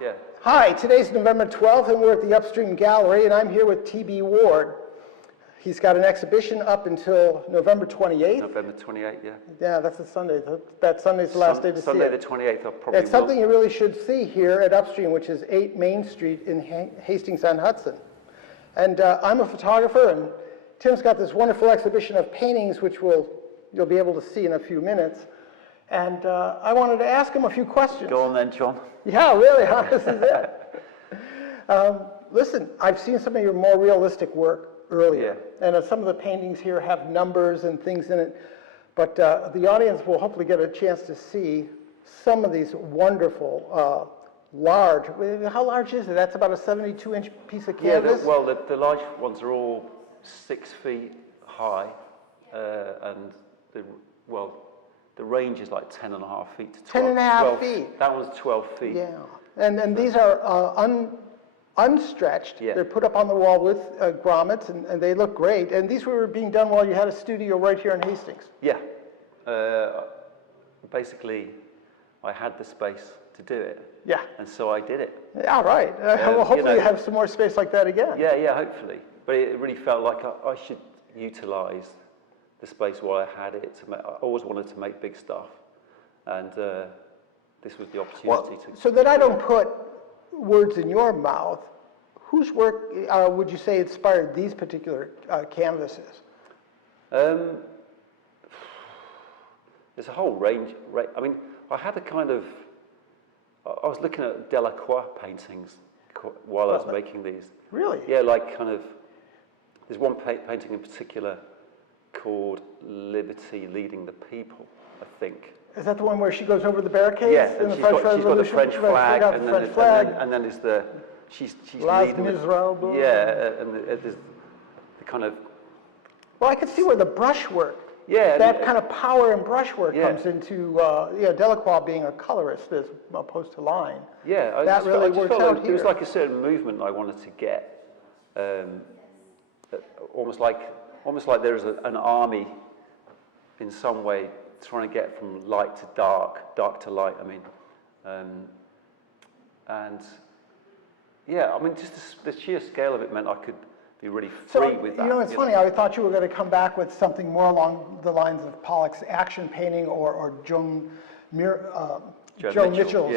Yeah. Hi, today's November 12th, and we're at the Upstream Gallery, and I'm here with T.B. Ward. He's got an exhibition up until November 28th. November 28th, yeah. Yeah, that's a Sunday. That Sunday's the last day to see Sunday it. the 28th, I'll probably It's something you really should see here at Upstream, which is 8 Main Street in Hastings on Hudson. And I'm a photographer, and Tim's got this wonderful exhibition of paintings, which you'll be able to see in a few minutes. And I wanted to ask him a few questions. Go on then, John. Yeah, really, huh? This is it. Listen, I've seen some of your more realistic work earlier, and some of the paintings here have numbers and things in it, but the audience will hopefully get a chance to see some of these wonderful, large, how large is it? That's about a 72-inch piece of canvas? Yeah, the large ones are all 6 feet high, and the range is like 10.5 feet to 12. 10.5 feet? That one's 12 feet. Yeah, and these are unstretched. Yeah. They're put up on the wall with grommets, and they look great. And these were being done while you had a studio right here in Hastings. Yeah. Basically, I had the space to do it. Yeah. And so I did it. Yeah, right. Well, hopefully you have some more space like that again. Yeah, hopefully. But it really felt like I should utilize the space while I had it. I always wanted to make big stuff. And this was the opportunity to... So that I don't put words in your mouth, whose work would you say inspired these particular canvases? There's a whole range. I mean, I had a kind of... I was looking at Delacroix paintings while I was making these. Really? Yeah, like kind of... There's one painting in particular called Liberty Leading the People, I think. Is that the one where she goes over the barricades? Yeah, in the she's got the French flag, and then there's the she's leading. Yeah, and there's the kind of. Well, I could see where the brushwork. Yeah, that kind of power and brushwork comes into Delacroix being a colorist as opposed to line. Yeah, that really works out here. It was like a certain movement I wanted to get, almost like there is an army in some way trying to get from light to dark to light, I mean. And yeah, I mean, just the sheer scale of it meant I could be really free with that. You know, it's funny, I thought you were going to come back with something more along the lines of Pollock's action painting or Joan Mitchell's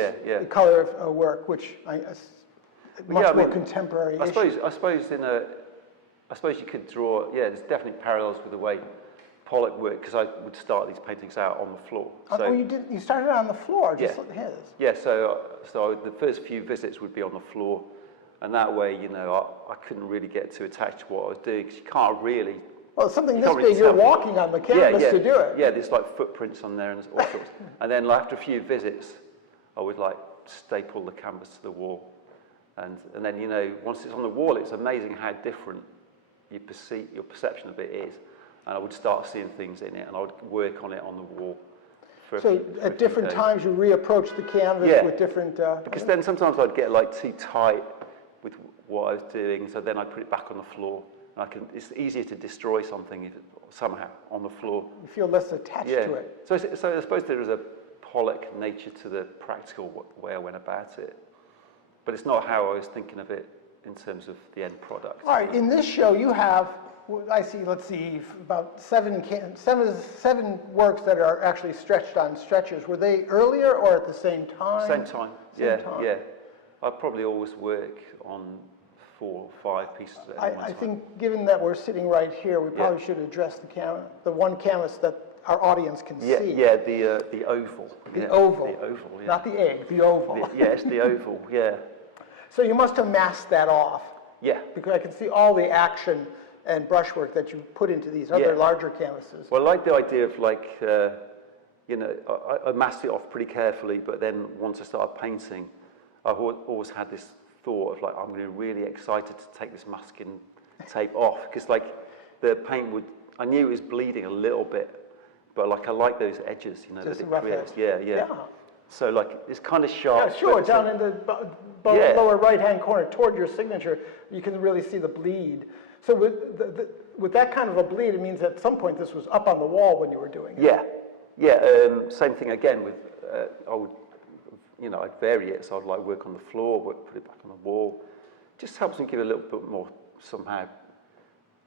color work, which is much more contemporary. I suppose you could draw, there's definitely parallels with the way Pollock worked, because I would start these paintings out on the floor. So you started on the floor, just like his. Yeah, so the first few visits would be on the floor, and that way, I couldn't really get too attached to what I was doing, because you can't really... Well, something this big, you're walking on the canvas to do it. Yeah, there's like footprints on there and all sorts. And then after a few visits, I would like staple the canvas to the wall. And then, once it's on the wall, it's amazing how different your perception of it is. And I would start seeing things in it, and I would work on it on the wall. So at different times you reapproach the canvas with different... because then sometimes I'd get like too tight with what I was doing, so then I'd put it back on the floor. And it's easier to destroy something somehow on the floor. You feel less attached to it. So I suppose there is a Pollock nature to the practical way I went about it. But it's not how I was thinking of it in terms of the end product. All right, in this show you have... let's see, about seven works that are actually stretched on stretchers. Were they earlier or at the same time? Same time, yeah. I probably always work on 4 or 5 pieces at one time. I think, given that we're sitting right here, we probably should address the one canvas that our audience can see. Yeah, the oval. The oval. The oval, yeah. Not the egg, the oval. Yes, the oval, yeah. So you must have masked that off. Yeah. Because I can see all the action and brushwork that you put into these other larger canvases. Well, I like the idea of I masked it off pretty carefully, but then once I started painting, I've always had this thought of I'm going to be really excited to take this masking tape off, because the paint I knew it was bleeding a little bit, but I like those edges, just that it creates. Yeah. So it's kind of sharp. Yeah, sure. Down in the lower right-hand corner toward your signature, you can really see the bleed. So with that kind of a bleed, it means at some point this was up on the wall when you were doing it. Yeah. Same thing again with I would you know, I'd vary it, so I'd like work on the floor, put it back on the wall. Just helps me give a little bit more, somehow,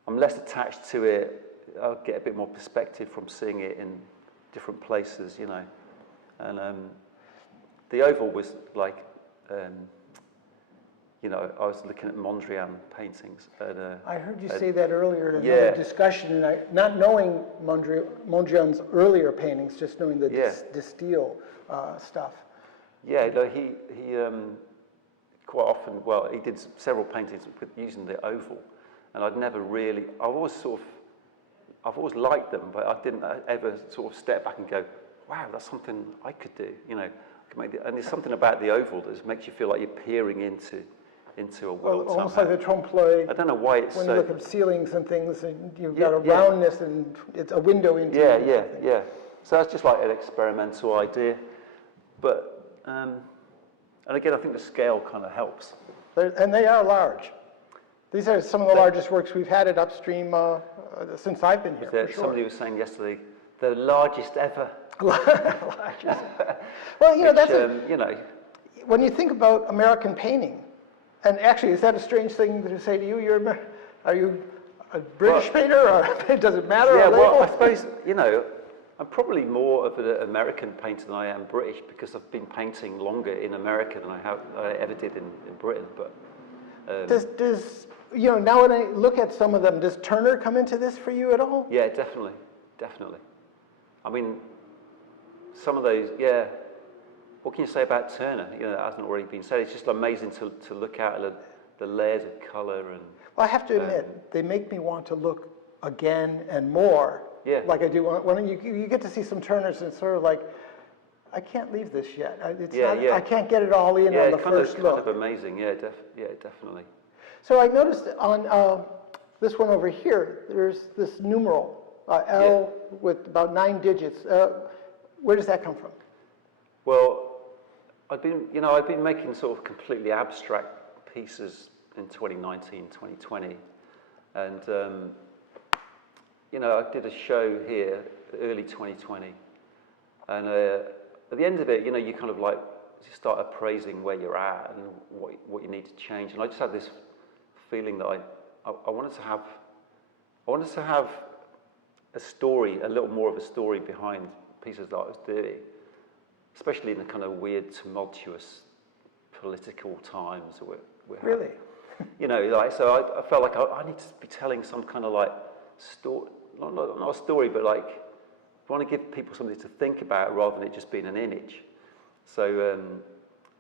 I'm less attached to it, I'll get a bit more perspective from seeing it in different places, you know. And the oval was like, you know, I was looking at Mondrian paintings. And, I heard you say that earlier in yeah. the discussion, and not knowing Mondrian's earlier paintings, just knowing the Distil stuff. Yeah, no, he quite often, well, he did several paintings using the oval, and I've always liked them, but I didn't ever sort of step back and go, wow, that's something I could do, you know. And there's something about the oval that makes you feel like you're peering into a world. Well, almost somehow. like the trompe-l'oeil. I don't know why it's when so. you look at ceilings and things, and you've Yeah, got a yeah. roundness, and it's a window into. Yeah. So that's just like an experimental idea, but and again, I think the scale kind of helps. And they are large. These are some of the largest works we've had at Upstream since I've been here. For sure. Somebody was saying yesterday, the largest ever. Largest. Well, you know, Which, you know. When you think about American painting, and actually, is that a strange thing to say to you? Are you a British painter, or does it matter? Yeah, well, I suppose, you know, I'm probably more of an American painter than I am British, because I've been painting longer in America than I ever did in Britain. But does you know, now when I look at some of them, does Turner come into this for you at all? Yeah, definitely. I mean, some of those, yeah. What can you say about Turner? You know, that hasn't already been said. It's just amazing to look at the layers of color and. Well, I have to admit, they make me want to look again and more. Yeah. Like I do when you get to see some Turners, and it's sort of like, I can't leave this yet. I can't get it all in on the first look. Kind of amazing. Yeah, definitely. So I noticed on this one over here, there's this numeral L with about 9 digits. Where does that come from? Well, I've been making sort of completely abstract pieces in 2019, 2020, and you know, I did a show here early 2020, and at the end of it, you know, you kind of like you start appraising where you're at and what you need to change, and I just had this feeling that I wanted to have a story, a little more of a story behind pieces that I was doing, especially in the kind of weird, tumultuous political times that we're having. Really? You know, like, so I felt like I need to be telling some kind of like story, not a story, but like I want to give people something to think about rather than it just being an image. So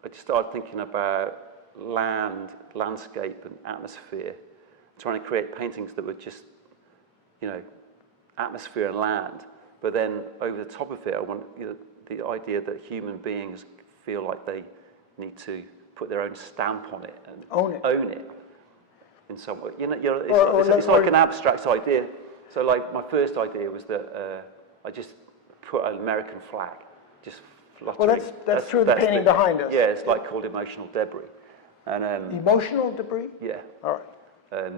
I just started thinking about landscape and atmosphere, trying to create paintings that were just, you know, atmosphere and land, but then over the top of it, I want, you know, the idea that human beings feel like they need to put their own stamp on it and own it in some way. You know, it's like an abstract idea. So like my first idea was that I just put an American flag, just fluttering. Well, that's through the painting behind us. Yeah, it's like called emotional debris. And emotional debris? Yeah. All right.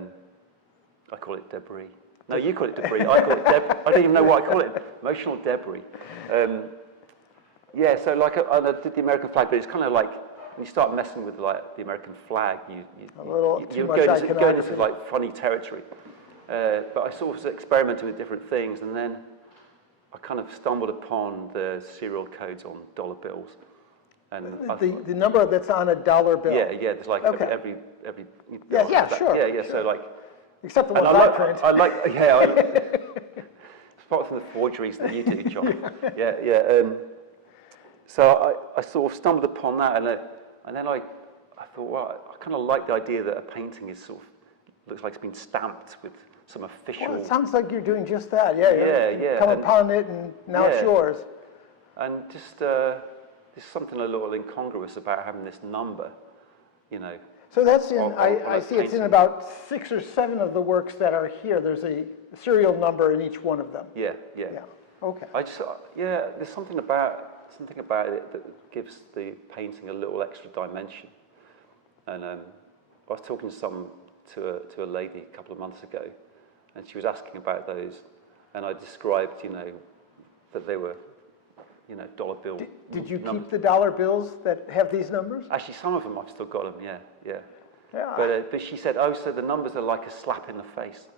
I call it debris. No, you call it debris. I call it I don't even know what I call it. Emotional debris. Yeah, so like I did the American flag, but it's kind of like when you start messing with like the American flag, you go into like funny territory. But I sort of was experimenting with different things, and then I kind of stumbled upon the serial codes on dollar bills. And the number that's on a dollar bill. Yeah, there's like every yeah, sure. Yeah, so like. Except the ones I print. Apart from the forgeries that you do, John. Yeah. So I sort of stumbled upon that, and then I thought, well, I kind of like the idea that a painting is sort of looks like it's been stamped with some official. Well, it sounds like you're doing just that. Yeah. Come upon it, and now it's yours. And just there's something a little incongruous about having this number, you know. So that's in, I see it's in about 6 or 7 of the works that are here. There's a serial number in each one of them. Yeah. Okay. There's something about it that gives the painting a little extra dimension. And I was talking to a lady a couple of months ago, and she was asking about those, and I described, you know, that they were you know, dollar bill. Did you numbers. keep the dollar bills that have these numbers? Actually, some of them I've still got them. Yeah, yeah. Yeah. But she said, oh, so the numbers are like a slap in the face.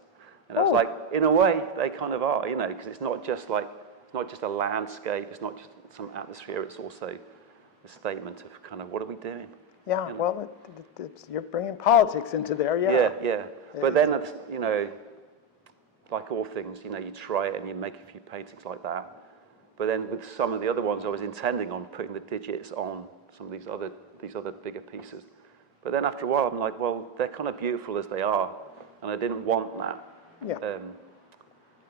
And I was Oh. like, in a way, they kind of are, you know, because it's not just a landscape, it's not just some atmosphere, it's also a statement of kind of what are we doing? Yeah, You know? well, you're bringing politics into there, yeah. Yeah, yeah. But then, you know, like all things, you know, you try it and you make a few paintings like that. But then with some of the other ones, I was intending on putting the digits on some of these other bigger pieces. But then after a while, I'm like, well, they're kind of beautiful as they are, and I didn't want that. Yeah.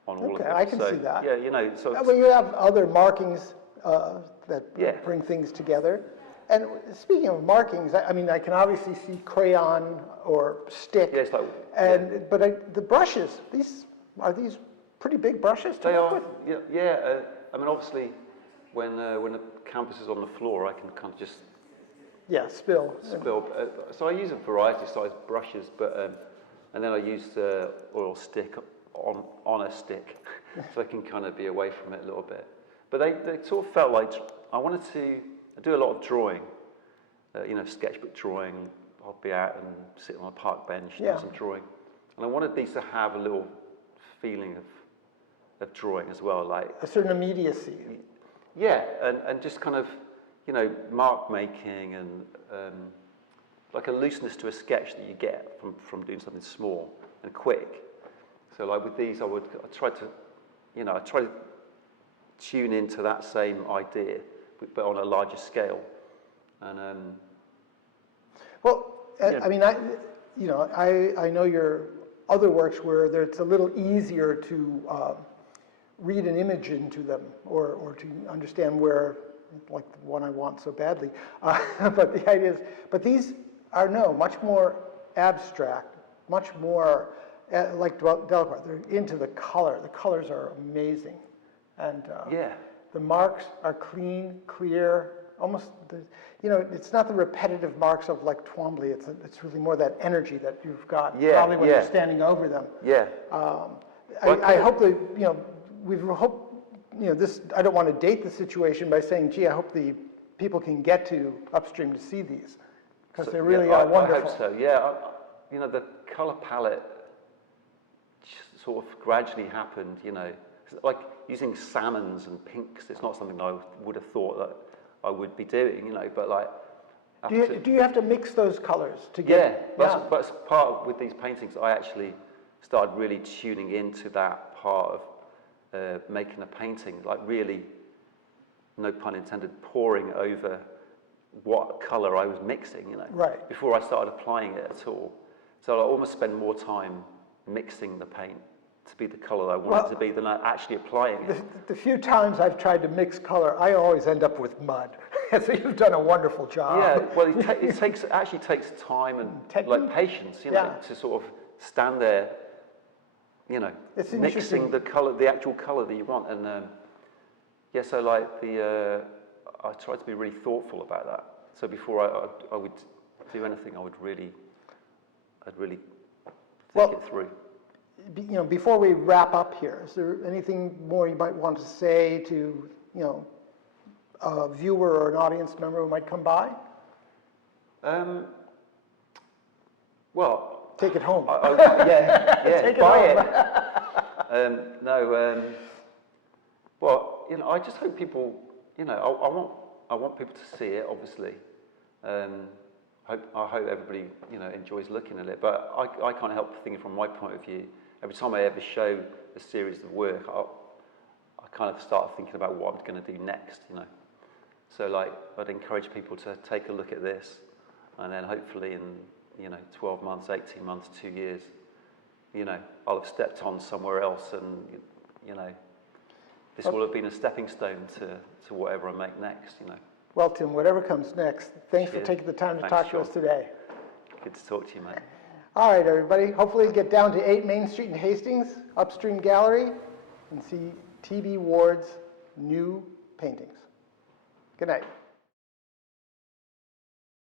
On all of them. Okay, I can So, see that. Yeah, you know, so Well, you have other markings that Yeah. bring things together. And speaking of markings, I mean, I can obviously see crayon or stick. yeah, it's like But the brushes, are these pretty big brushes to they work are. with? Yeah. I mean, obviously, when the canvas is on the floor, I can kind of just Yeah, spill. spill. So I use a variety of size brushes, but and then I use oil stick on a stick, so I can kind of be away from it a little bit. But they sort of felt like I wanted to do a lot of drawing, you know, sketchbook drawing. I'll be out and sit on a park bench Yeah. do some drawing, and I wanted these to have a little feeling of drawing as well, like A certain immediacy. yeah, and just kind of, you know, mark making and like a looseness to a sketch that you get from doing something small and quick. So like with these, I try to tune into that same idea, but on a larger scale. And Well, Yeah. I mean, I know your other works where it's a little easier to read an image into them or to understand where, like the one I want so badly. But the idea is, but these are much more abstract, much more like Delacroix. They're into the color. The colors are amazing, and yeah, the marks are clean, clear, almost. It's not the repetitive marks of like Twombly. It's really more that energy that you've got. Yeah, probably when yeah. you're standing over them. yeah. I hope that we hope this. I don't want to date the situation by saying, "Gee, I hope the people can get to Upstream to see these," because they really are wonderful. I hope so. Yeah, the color palette sort of gradually happened. You know, like using salmons and pinks. It's not something I would have thought that I would be doing. You know, but like. Do you have to mix those colors to Yeah, get? but as part of with these paintings, I actually started really tuning into that part of making a painting, like really, no pun intended, poring over what color I was mixing, you know, Right. before I started applying it at all. So I almost spend more time mixing the paint to be the color I want it to be than actually applying it. The few times I've tried to mix color, I always end up with mud. So you've done a wonderful job. Yeah, well, it actually takes time and like patience, Yeah. to sort of stand there, It's mixing interesting. the actual color that you want, and so like I try to be really thoughtful about that. So before I would do anything, I'd really think it through. Before we wrap up here, is there anything more you might want to say to, a viewer or an audience member who might come by? Well, Take it home. yeah, Take it buy home. it. Well, I just hope people, I want people to see it, obviously. I hope everybody, enjoys looking at it. But I can't help thinking from my point of view. Every time I ever show a series of work, I kind of start thinking about what I'm going to do next, So like, I'd encourage people to take a look at this, and then hopefully in 12 months, 18 months, 2 years, I'll have stepped on somewhere else, and this will have been a stepping stone to whatever I make next, Well, Tim, whatever comes next, thanks for Cheers. taking the time to Thanks, talk to us Sean. today. Good to talk to you, mate. All right, everybody. Hopefully get down to 8 Main Street in Hastings, Upstream Gallery, and see T.B. Ward's new paintings. Good night.